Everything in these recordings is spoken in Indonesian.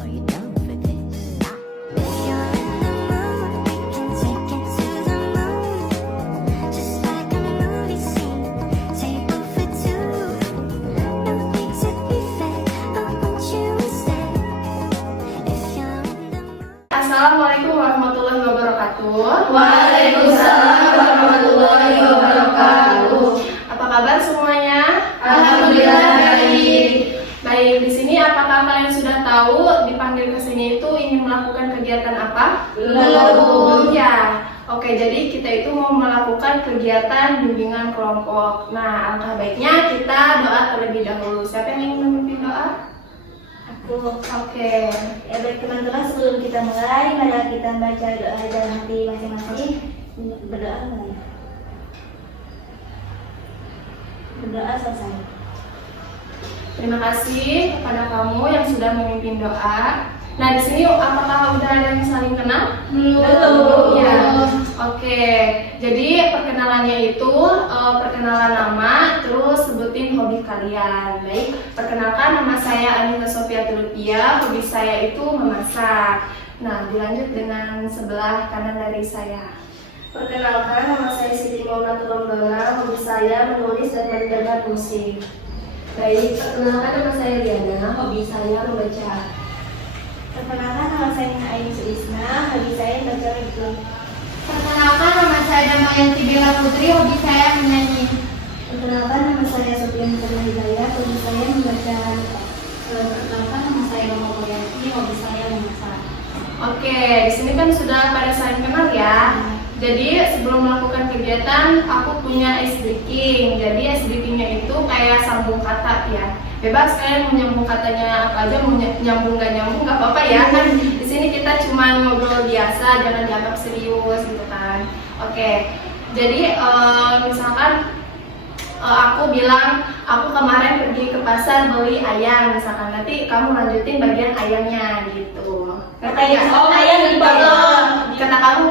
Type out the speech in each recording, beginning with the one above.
Are you down for this? If you're in the mood, we can take it to the moon. Just like a movie scene, table for two. No need to be fake, I want you to stay. If you're in the mood. Assalamualaikum warahmatullahi wabarakatuh. Waalaikumsalam warahmatullahi wabarakatuh. Apa kabar semuanya? Alhamdulillah baik. Baik, di sini apakah kalian sudah tahu dipanggil ke sini itu ingin melakukan kegiatan apa? Belum. Ya. Oke, jadi kita itu mau melakukan kegiatan bimbingan kelompok. Nah, alangkah baiknya kita doa terlebih dahulu. Siapa yang ingin memimpin doa? Aku. Oke. Ya baik teman-teman, sebelum kita mulai, mari kita baca doa dalam hati masing-masing. Berdoa mulai. Berdoa selesai. Terima kasih kepada kamu yang sudah memimpin doa. Nah, di sini apakah udah ada yang saling kenal? Belum. Ya. Oke. Jadi perkenalannya itu perkenalan nama, terus sebutin hobi kalian. Baik. Perkenalkan, nama saya Anita Sofia Tulupia. Hobi saya itu memasak. Nah, dilanjut dengan sebelah kanan dari saya. Perkenalkan, nama saya Siti Maulana Turomdona. Hobi saya menulis dan mendengar musik. Baik. Perkenalkan, nama saya Diana. Hobi saya membaca. Perkenalkan, nama saya Nina Ayu Sulisna. Hobi saya membaca buku. Perkenalkan, nama saya Damayanti Bella Putri. Hobi saya menyanyi. Perkenalkan, nama saya Sofian Purna Hidayat. Hobi saya membaca. Perkenalkan, nama saya Roma Murianti. Hobi saya memasak. Oke, di sini kan sudah pada saling kenal ya. Jadi sebelum melakukan kegiatan, aku punya ice breaking. Jadi ice breakingnya itu kayak sambung kata ya. Bebas kalian mau nyambung katanya apa aja, mau nyambung gak nyambung gak apa-apa ya. Kan di sini kita cuma ngobrol biasa, jangan dianggap serius gitu kan. Oke, jadi misalkan aku bilang aku kemarin pergi ke pasar beli ayam, misalkan nanti kamu lanjutin bagian ayamnya gitu. Ngerti nggak? Ayam dipotong. Kata kamu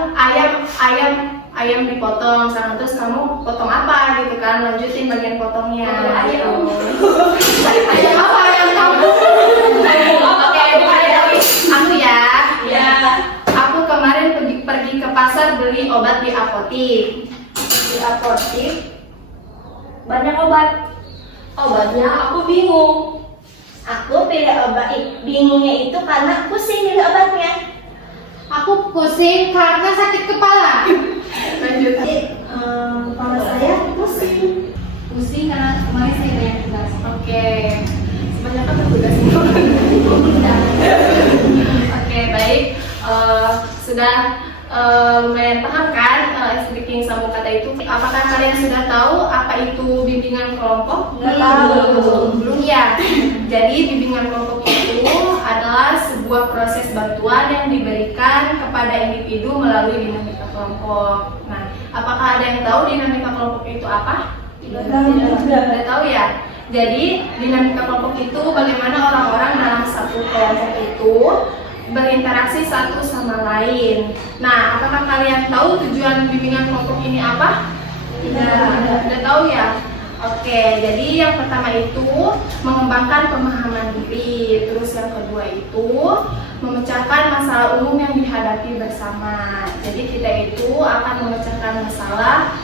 ayam dipotong, misalkan terus kamu potong apa gitu kan? Lanjutin bagian potongnya. Ayam. Ayam apa? Ayam kamu? Oke, mulai dari aku ya. Ya. Aku kemarin pergi ke pasar beli obat di apotik. Di apotik banyak obat. Obatnya aku bingung. Aku pilih obat. Bingungnya itu karena pusing pilih obatnya. Aku pusing karena sakit kepala. Lanjut. Jadi kepala saya pusing. Pusing karena kemarin saya banyak tugas. Oke. Sebanyak apa tugasnya? Oke, baik. Sudah lumayan paham kan ice breaking sambung kata itu? Apakah kalian sudah tahu apa itu bimbingan kelompok? Nggak tahu. Belum ya. Jadi bimbingan kelompok itu adalah sebuah proses bantuan yang diberikan kepada individu melalui dinamika kelompok. Nah, apakah ada yang tahu dinamika kelompok itu apa? Tidak tahu ya. Jadi dinamika kelompok itu bagaimana orang-orang dalam satu kelompok itu berinteraksi satu sama lain. Nah, apakah kalian tahu tujuan bimbingan kelompok ini apa? Tidak tahu ya. Oke, jadi yang pertama itu mengembangkan pemahaman diri. Terus yang kedua itu memecahkan masalah umum yang dihadapi bersama. Jadi kita itu akan memecahkan masalah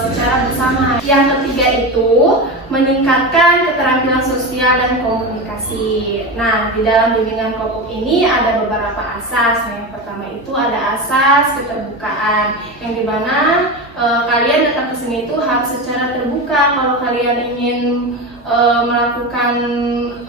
secara bersama. Yang ketiga itu meningkatkan keterampilan sosial dan komunikasi. Nah, di dalam bimbingan kelompok ini ada beberapa asas. Yang pertama itu ada asas keterbukaan, yang dimana kalian datang ke sini itu harus secara terbuka. Kalau kalian ingin melakukan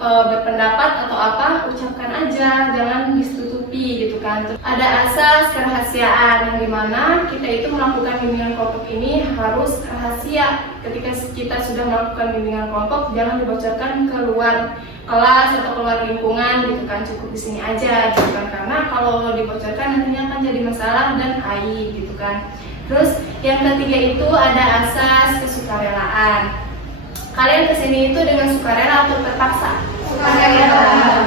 berpendapat atau apa, ucapkan aja, jangan ditutupi gitu kan. Terus ada asas kerahasiaan, yang dimana kita itu melakukan bimbingan kelompok ini harus rahasia. Ketika kita sudah melakukan bimbingan kelompok, jangan dibocorkan keluar kelas atau keluar lingkungan gitu kan, cukup di sini aja gitu kan, karena kalau dibocorkan nantinya akan jadi masalah dan aib gitu kan. Terus yang ketiga itu ada asas kesukarelaan. Kalian kesini itu dengan sukarela atau terpaksa? Sukarela.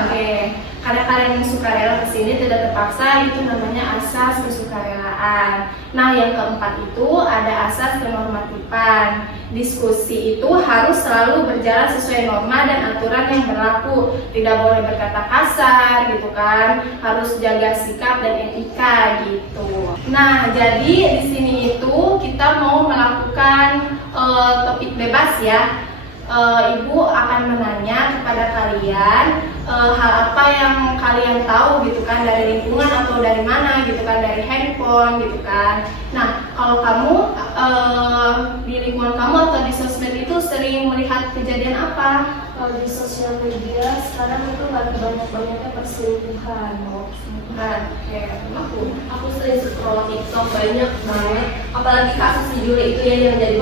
Oke. Karena kalian sukarela ke sini tidak terpaksa, itu namanya asas kesukarelaan. Nah, yang keempat itu ada asas kenormatifan. Diskusi itu harus selalu berjalan sesuai norma dan aturan yang berlaku. Tidak boleh berkata kasar gitu kan. Harus jaga sikap dan etika gitu. Nah, jadi di sini itu kita mau melakukan topik bebas ya. Ibu akan menanya kepada kalian hal apa yang kalian tahu gitu kan, dari lingkungan atau dari mana gitu kan, dari handphone gitu kan. Nah, kalau kamu di lingkungan kamu atau di sosmed itu sering melihat kejadian apa? Kalau di sosial media sekarang itu lagi banyak-banyaknya perselingkuhan. Nah, kayak Aku sering scroll TikTok banyak banget, apalagi kasus si Juli itu ya yang jadi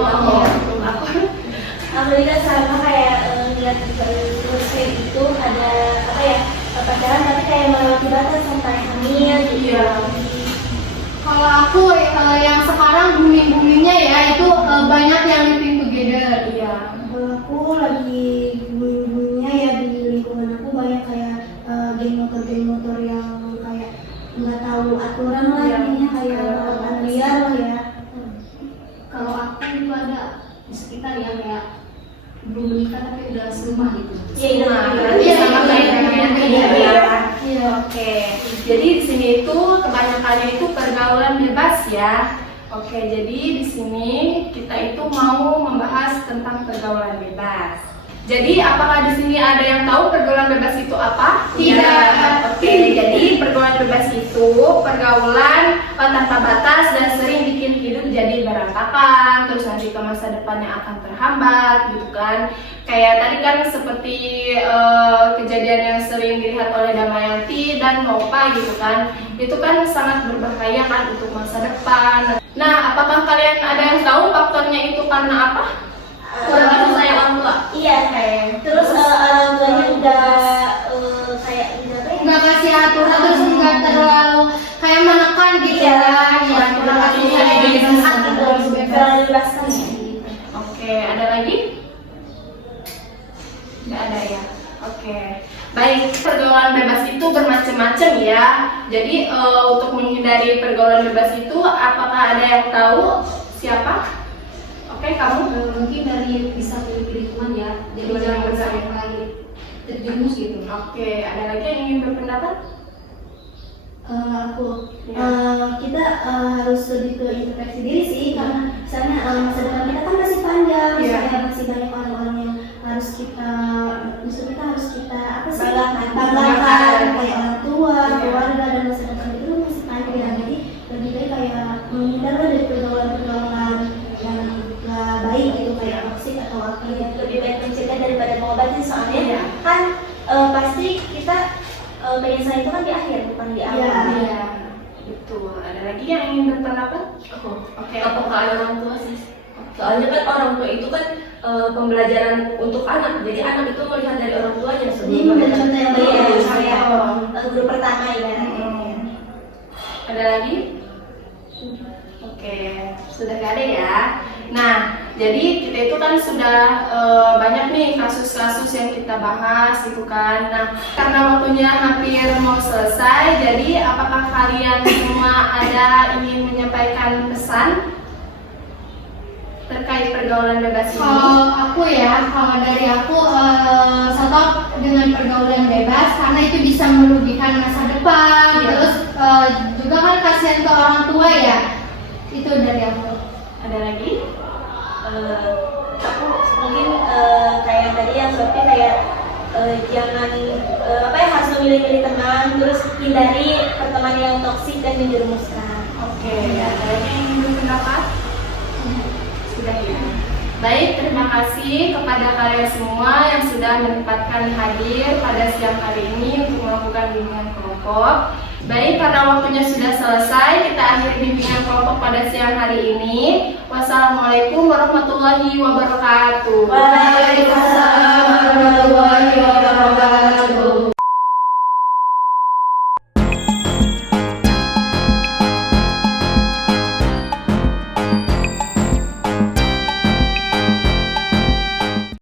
aku lihat sama kayak lihat di muslim itu ada apa ya, pacaran tapi kayak melewati batas sampai hamil gitu. Iya. Kalau aku yang sekarang booming-boomingnya ya itu banyak yang living together. Iya. Kalau aku lagi booming-boomingnya ya di lingkungan aku banyak kayak geng motor yang kayak nggak tahu aturan lah, Iya. ininya kayak liar lah ya. Kalau aku itu ada di sekitar yang kayak belum menikah tapi udah serumah gitu. Iya, Iya, sama iya, kayak iya, kalian iya, juga iya. ya. Iya. Oke, jadi di sini itu kebanyakannya itu pergaulan bebas ya. Oke, jadi di sini kita itu mau membahas tentang pergaulan bebas. Jadi apakah di sini ada yang tahu pergaulan bebas itu apa? Tidak. Oke, jadi pergaulan bebas itu pergaulan tanpa batas dan sering bikin hidup jadi berantakan, terus nanti ke masa depannya akan terhambat gitu kan. Kayak tadi kan seperti kejadian yang sering dilihat oleh Damayanti dan Nova gitu kan. Itu kan sangat berbahaya kan untuk masa depan. Nah, apakah kalian ada yang tahu faktornya itu karena apa? Kurang kasih sayang orang tua. Iya, terus orang tuanya udah kayak udah apa ya? Nggak kasih aturan, terus nggak terlalu kayak menekan gitu Iya, kan. iya, Kurang kasih iya, sayang. iya, iya. Terlalu dibebaskan ya. Oke, ada lagi? Nggak ada ya? Oke. Baik, pergaulan bebas itu bermacam-macam ya. Jadi untuk menghindari pergaulan bebas itu, apakah ada yang tahu siapa? Oke, kamu? Mungkin dari bisa pilih teman ya. Jadi Benar, jangan benar. sampai terjerumus gitu. Oke, ada lagi yang ingin berpendapat? Aku Ya. kita harus lebih ke introspeksi diri sih, karena misalnya masa depan kita kan masih panjang, Iya. misalnya masih banyak orang-orang yang harus kita apa sih, Banggakan. banggakan, kayak orang tua, Iya. keluarga, dan masa depan itu masih panjang. Jadi lebih baik kayak menghindar dari pergaulan-pergaulan yang gak baik gitu, kayak toksik atau apa gitu. Lebih baik mencegah daripada mengobati, soalnya Iya. kan pasti kita penyesalan itu kan di akhir bukan di awal. Iya. Iya. Betul. Ada lagi yang ingin berpendapat? Oke. Apakah ada orang tua sih? Soalnya kan orang tua itu kan pembelajaran untuk anak, jadi anak itu melihat dari orang tuanya Jadi sebelum menjadi contoh yang baik ya, Iya, misalnya Guru pertama ibaratnya. Ada lagi? Oke, sudah gak ada ya. Nah, jadi kita itu kan sudah banyak nih kasus-kasus yang kita bahas gitu kan. Nah, karena waktunya hampir mau selesai, jadi apakah kalian semua ada ingin menyampaikan pesan terkait pergaulan bebas ini? Kalau aku ya, kalau dari aku stop dengan pergaulan bebas karena itu bisa merugikan masa depan. Iya. Terus juga kan kasihan ke orang tua ya. Itu dari aku. Ada lagi? Aku mungkin kayak tadi yang seperti kayak jangan apa ya, harus memilih-milih teman, terus hindari pertemanan yang toksik dan menjerumuskan. Oke, ada lagi yang ingin berpendapat? Sudah ya. Baik, terima kasih kepada kalian semua yang sudah menyempatkan hadir pada siang hari ini untuk melakukan bimbingan kelompok. Baik, karena waktunya sudah selesai, kita akhiri bimbingan kelompok pada siang hari ini. Wassalamualaikum warahmatullahi wabarakatuh. Waalaikumsalam warahmatullahi wabarakatuh.